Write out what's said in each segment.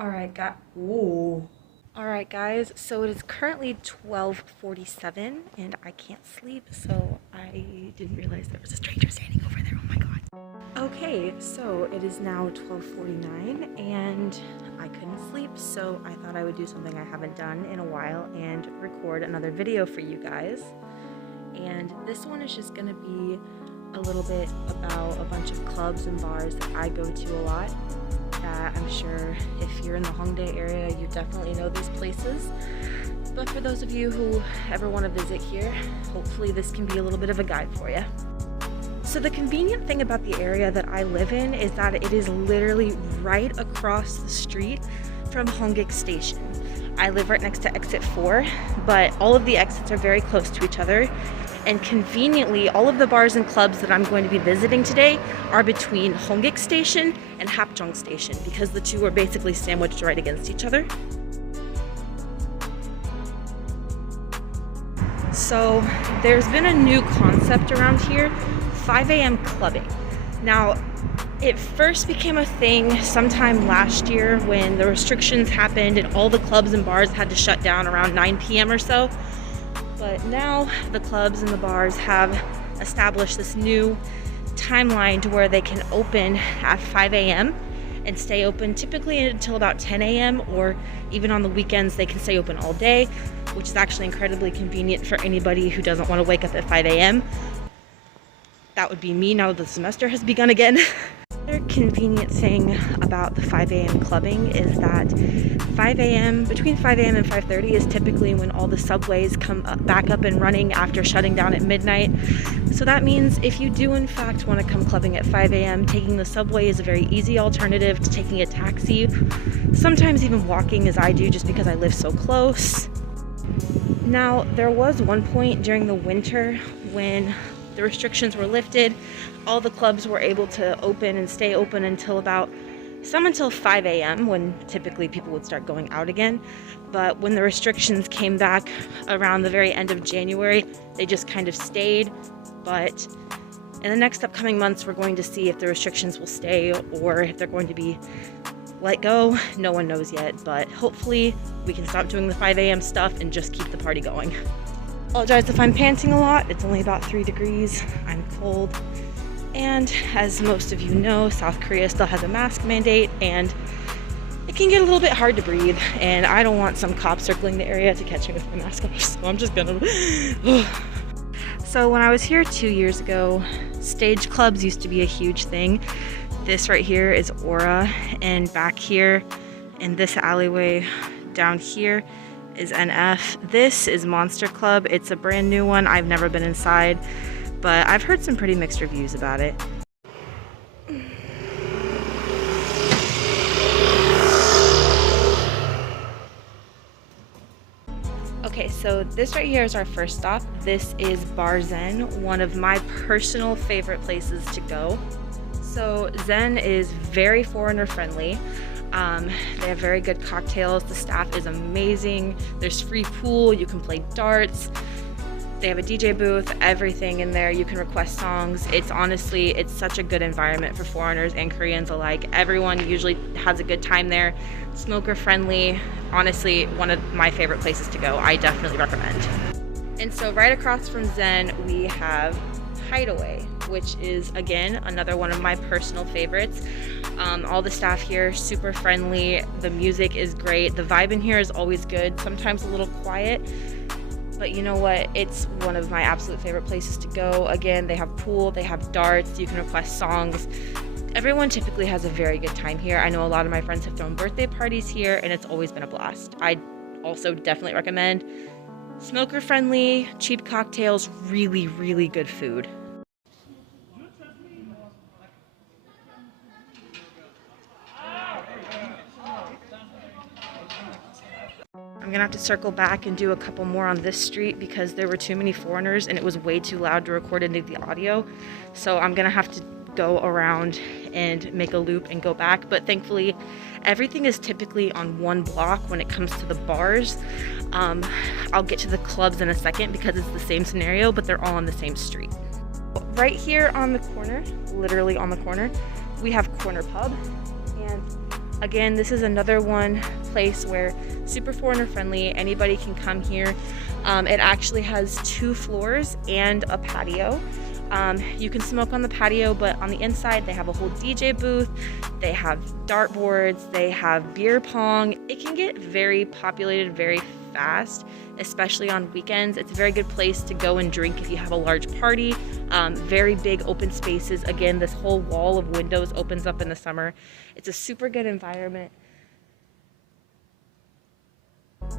Alright guys, so it is currently 12:47 and I can't sleep, so I didn't realize there was a stranger standing over there. Oh my god. Okay, so it is now 12:49 and I couldn't sleep, so I thought I would do something I haven't done in a while and record another video for you guys. And this one is just gonna be a little bit about a bunch of clubs and bars that I go to a lot. That I'm sure if you're in the Hongdae area, you definitely know these places. But for those of you who ever want to visit here, hopefully this can be a little bit of a guide for you. So the convenient thing about the area that I live in is that it is literally right across the street from Hongdae Station. I live right next to exit 4, but all of the exits are very close to each other. And conveniently, all of the bars and clubs that I'm going to be visiting today are between Hongdae Station and Hapjeong Station because the two are basically sandwiched right against each other. So there's been a new concept around here, 5 a.m. clubbing. Now, it first became a thing sometime last year when the restrictions happened and all the clubs and bars had to shut down around 9 p.m. or so. But now the clubs and the bars have established this new timeline to where they can open at 5 a.m. and stay open typically until about 10 a.m. or even on the weekends they can stay open all day, which is actually incredibly convenient for anybody who doesn't want to wake up at 5 a.m. That would be me now that the semester has begun again. Another convenient thing about the 5 a.m. clubbing is that between 5 a.m. and 5:30 is typically when all the subways come back up and running after shutting down at midnight. So that means if you do in fact want to come clubbing at 5 a.m., taking the subway is a very easy alternative to taking a taxi, sometimes even walking as I do just because I live so close. Now, there was one point during the winter when the restrictions were lifted, all the clubs were able to open and stay open until 5 a.m. when typically people would start going out again. But when the restrictions came back around the very end of January, they just kind of stayed. But in the next upcoming months, we're going to see if the restrictions will stay or if they're going to be let go. No one knows yet, but hopefully we can stop doing the 5 a.m. stuff and just keep the party going. Apologize if I'm panting a lot. It's only about 3 degrees. I'm cold. And as most of you know, South Korea still has a mask mandate and it can get a little bit hard to breathe. And I don't want some cop circling the area to catch me with my mask off, so I'm just gonna... So when I was here 2 years ago, stage clubs used to be a huge thing. This right here is Aura, and back here in this alleyway down here is NF. This is Monster Club. It's a brand new one. I've never been inside, but I've heard some pretty mixed reviews about it. Okay, so this right here is our first stop. This is Bar Zen, one of my personal favorite places to go. So Zen is very foreigner friendly. They have very good cocktails. The staff is amazing. There's free pool. You can play darts. They have a DJ booth, everything in there. You can request songs. It's such a good environment for foreigners and Koreans alike. Everyone usually has a good time there. Smoker friendly. Honestly, one of my favorite places to go. I definitely recommend. And so right across from Zen, we have Hideaway, which is again another one of my personal favorites. All the staff here super friendly, the music is great, the vibe in here is always good, sometimes a little quiet, but you know what, it's one of my absolute favorite places to go. Again, they have pool, they have darts, you can request songs. Everyone typically has a very good time here. I know a lot of my friends have thrown birthday parties here and it's always been a blast. I also definitely recommend. Smoker friendly, cheap cocktails, really, really good food. I'm gonna have to circle back and do a couple more on this street because there were too many foreigners and it was way too loud to record into the audio. So I'm gonna have to go around and make a loop and go back. But thankfully, everything is typically on one block when it comes to the bars. I'll get to the clubs in a second because it's the same scenario, but they're all on the same street. Right here on the corner, literally on the corner, we have Corner Pub. And Again, this is another one place where super foreigner friendly, anybody can come here. It actually has 2 floors and a patio. You can smoke on the patio, but on the inside they have a whole DJ booth, they have dartboards, they have beer pong. It can get very populated very fast, especially on weekends. It's a very good place to go and drink if you have a large party. Very big open spaces. Again, this whole wall of windows opens up in the summer. It's a super good environment.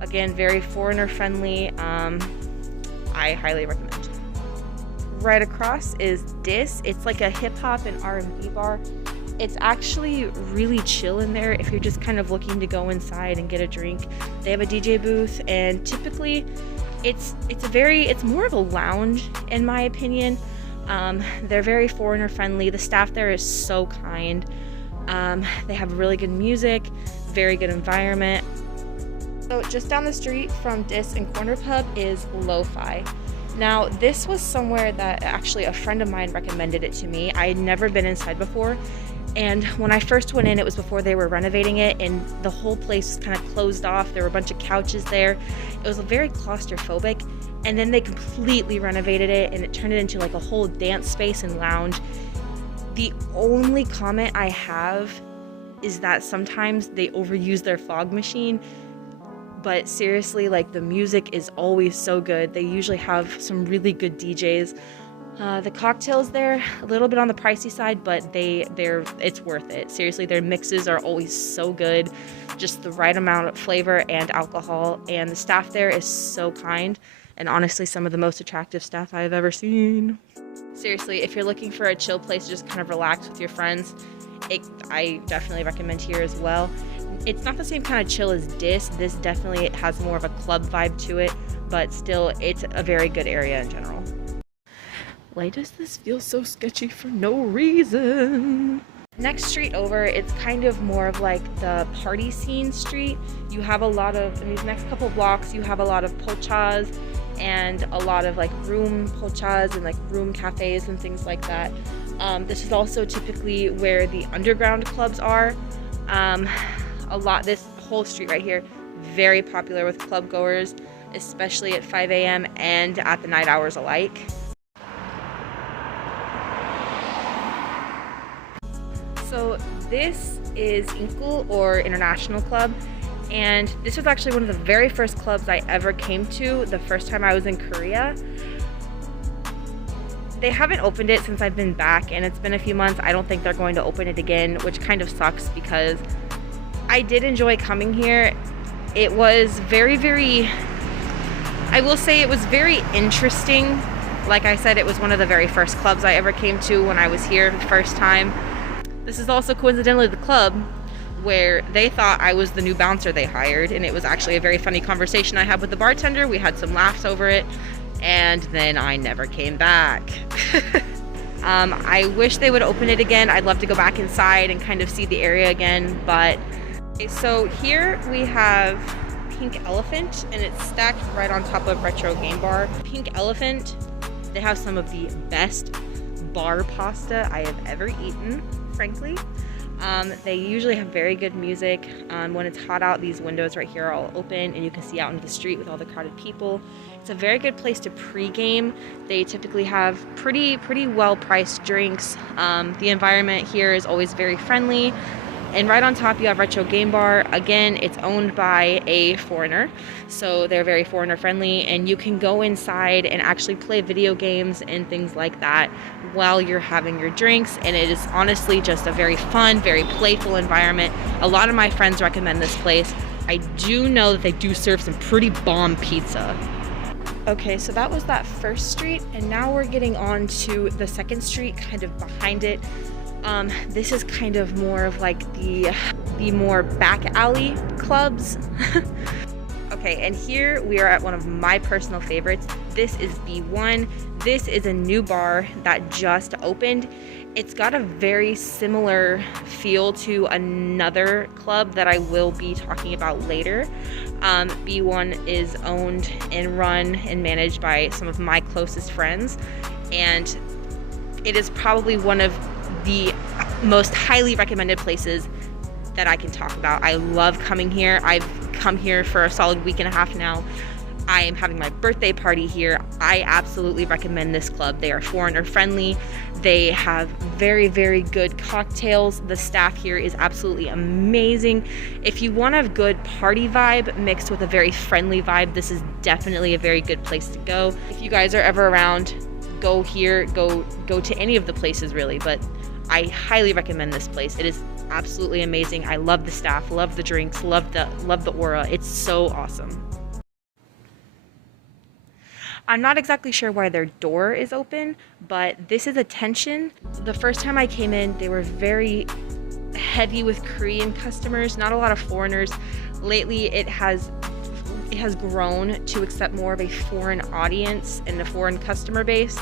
Again, very foreigner friendly. I highly recommend. Right across is Dis. It's like a hip hop and R&B bar. It's actually really chill in there if you're just kind of looking to go inside and get a drink. They have a DJ booth, and typically it's more of a lounge in my opinion. They're very foreigner friendly. The staff there is so kind. They have really good music, very good environment. So just down the street from Dis and Corner Pub is LoFi. Now, this was somewhere that actually a friend of mine recommended it to me. I had never been inside before, and when I first went in, it was before they were renovating it, and the whole place was kind of closed off. There were a bunch of couches there. It was very claustrophobic, and then they completely renovated it, and it turned it into like a whole dance space and lounge. The only comment I have is that sometimes they overuse their fog machine. But seriously, like, the music is always so good. They usually have some really good DJs. The cocktails there, a little bit on the pricey side, but it's worth it. Seriously, their mixes are always so good. Just the right amount of flavor and alcohol. And the staff there is so kind. And honestly, some of the most attractive staff I've ever seen. Seriously, if you're looking for a chill place to just kind of relax with your friends, I definitely recommend here as well. It's not the same kind of chill as Dis. This definitely has more of a club vibe to it, but still, it's a very good area in general. Why does this feel so sketchy for no reason? Next street over, it's kind of more of like the party scene street. You have a lot of, in these next couple blocks, you have a lot of pochas and a lot of like room pochas and like room cafes and things like that. This is also typically where the underground clubs are. This whole street right here, very popular with club goers, especially at 5 a.m. and at the night hours alike. So this is Inkul, or International Club, and this was actually one of the very first clubs I ever came to the first time I was in Korea. They haven't opened it since I've been back, and it's been a few months. I don't think they're going to open it again, which kind of sucks because I did enjoy coming here. It was I will say it was very interesting. Like I said, it was one of the very first clubs I ever came to when I was here the first time. This is also coincidentally the club where they thought I was the new bouncer they hired, and it was actually a very funny conversation I had with the bartender. We had some laughs over it, and then I never came back. I wish they would open it again. I'd love to go back inside and kind of see the area again, but okay, so here we have Pink Elephant, and it's stacked right on top of Retro Game Bar. Pink Elephant, they have some of the best bar pasta I have ever eaten, frankly. They usually have very good music. When it's hot out, these windows right here are all open and you can see out into the street with all the crowded people. It's a very good place to pre-game. They typically have pretty well priced drinks. The environment here is always very friendly. And right on top you have Retro Game Bar. Again, it's owned by a foreigner, so they're very foreigner friendly, and you can go inside and actually play video games and things like that while you're having your drinks, and it is honestly just a very fun, very playful environment. A lot of my friends recommend this place. I do know that they do serve some pretty bomb pizza. Okay, so that was that first street, and now we're getting on to the second street, kind of behind it. This is kind of more of like the more back alley clubs. Okay, and here we are at one of my personal favorites. This is B1. This is a new bar that just opened. It's got a very similar feel to another club that I will be talking about later. B1 is owned and run and managed by some of my closest friends, and it is probably one of the most highly recommended places that I can talk about. I love coming here. I've come here for a solid week and a half now. I am having my birthday party here. I absolutely recommend this club. They are foreigner friendly. They have very, very good cocktails. The staff here is absolutely amazing. If you want a good party vibe mixed with a very friendly vibe, this is definitely a very good place to go. If you guys are ever around, go here, go to any of the places really, but I highly recommend this place. It is absolutely amazing. I love the staff, love the drinks, love the aura. It's so awesome. I'm not exactly sure why their door is open, but this is attention. The first time I came in, they were very heavy with Korean customers, not a lot of foreigners. Lately, it has grown to accept more of a foreign audience and a foreign customer base.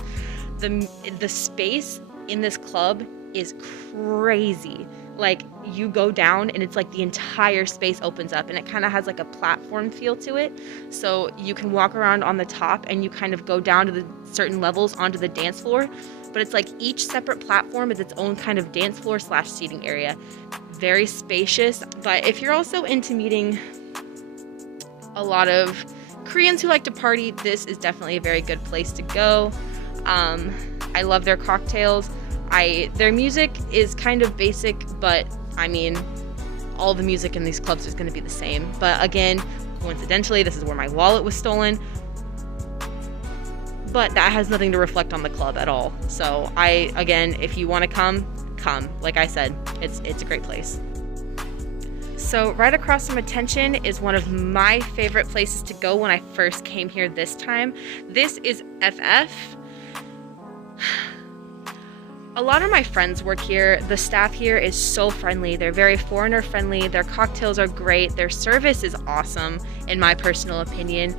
The space in this club is crazy. Like, you go down and it's like the entire space opens up, and it kind of has like a platform feel to it. So you can walk around on the top and you kind of go down to the certain levels onto the dance floor, but it's like each separate platform is its own kind of dance floor / seating area. Very spacious. But if you're also into meeting a lot of Koreans who like to party, this is definitely a very good place to go. I love their cocktails. Their music is kind of basic, but I mean, all the music in these clubs is going to be the same. But again, coincidentally, this is where my wallet was stolen. But that has nothing to reflect on the club at all. So again, if you want to come. Like I said, it's a great place. So right across from Attention is one of my favorite places to go when I first came here this time. This is FF. A lot of my friends work here. The staff here is so friendly. They're very foreigner friendly. Their cocktails are great. Their service is awesome, in my personal opinion.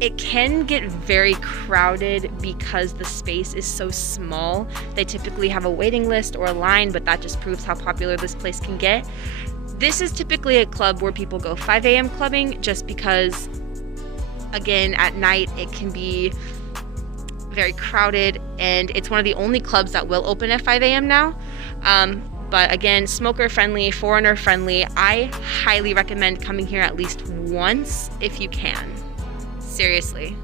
It can get very crowded because the space is so small. They typically have a waiting list or a line, but that just proves how popular this place can get. This is typically a club where people go 5 a.m. clubbing, just because, again, at night it can be very crowded, and it's one of the only clubs that will open at 5 a.m. now. But again, smoker friendly, foreigner friendly. I highly recommend coming here at least once if you can. Seriously.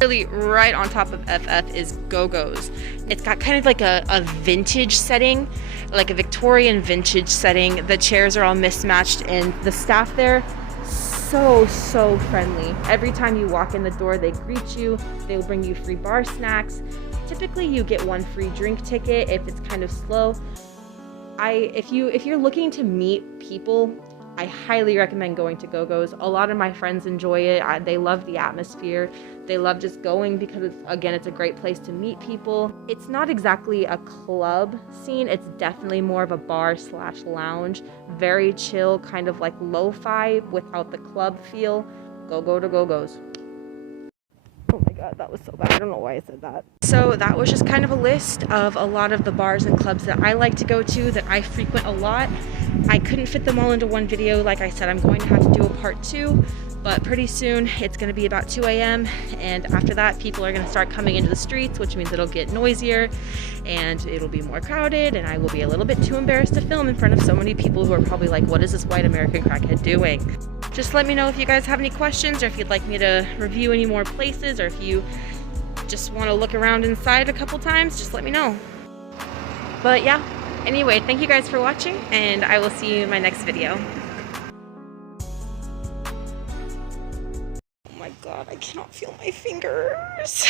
Really, right on top of FF is GOGO's. It's got kind of like a vintage setting, like a Victorian vintage setting. The chairs are all mismatched, and the staff there, so friendly. Every time you walk in the door, they greet you. They will bring you free bar snacks. Typically you get one free drink ticket if it's kind of slow. If you're looking to meet people, I highly recommend going to GOGO's. A lot of my friends enjoy it. They love the atmosphere. They love just going because it's a great place to meet people. It's not exactly a club scene. It's definitely more of a bar / lounge. Very chill, kind of like lo-fi without the club feel. Go to GOGO's. Oh my god, that was so bad. I don't know why I said that. So that was just kind of a list of a lot of the bars and clubs that I like to go to, that I frequent a lot. I couldn't fit them all into one video. Like I said, I'm going to have to do a part 2, but pretty soon it's going to be about 2 a.m. and after that people are going to start coming into the streets, which means it'll get noisier and it'll be more crowded, and I will be a little bit too embarrassed to film in front of so many people who are probably like, what is this white American crackhead doing? Just let me know if you guys have any questions, or if you'd like me to review any more places, or if you just want to look around inside a couple times, just let me know. But yeah, anyway, thank you guys for watching, and I will see you in my next video. Oh my god, I cannot feel my fingers.